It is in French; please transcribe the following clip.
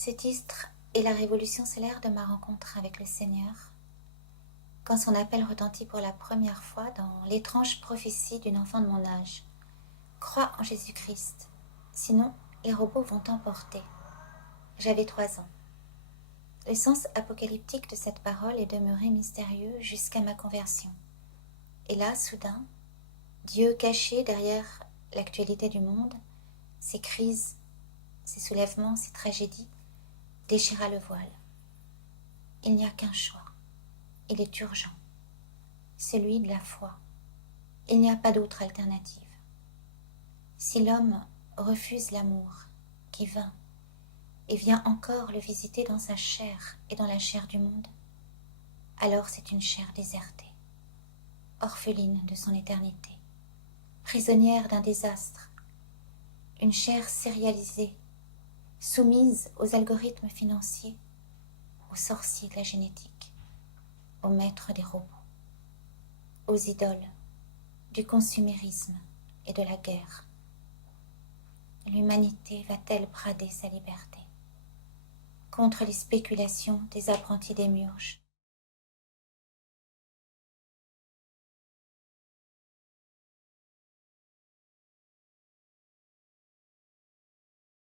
Ce titre est la révolution solaire de ma rencontre avec le Seigneur, quand son appel retentit pour la première fois dans l'étrange prophétie d'une enfant de mon âge. Crois en Jésus-Christ, sinon les robots vont t'emporter. J'avais 3 ans. Le sens apocalyptique de cette parole est demeuré mystérieux jusqu'à ma conversion. Et là, soudain, Dieu caché derrière l'actualité du monde, ses crises, ses soulèvements, ses tragédies, déchira le voile. Il n'y a qu'un choix. Il est urgent. Celui de la foi. Il n'y a pas d'autre alternative. Si l'homme refuse l'amour qui vint et vient encore le visiter dans sa chair et dans la chair du monde, alors c'est une chair désertée, orpheline de son éternité, prisonnière d'un désastre, une chair sérialisée, soumise aux algorithmes financiers, aux sorciers de la génétique, aux maîtres des robots, aux idoles du consumérisme et de la guerre. L'humanité va-t-elle brader sa liberté contre les spéculations des apprentis démiurges?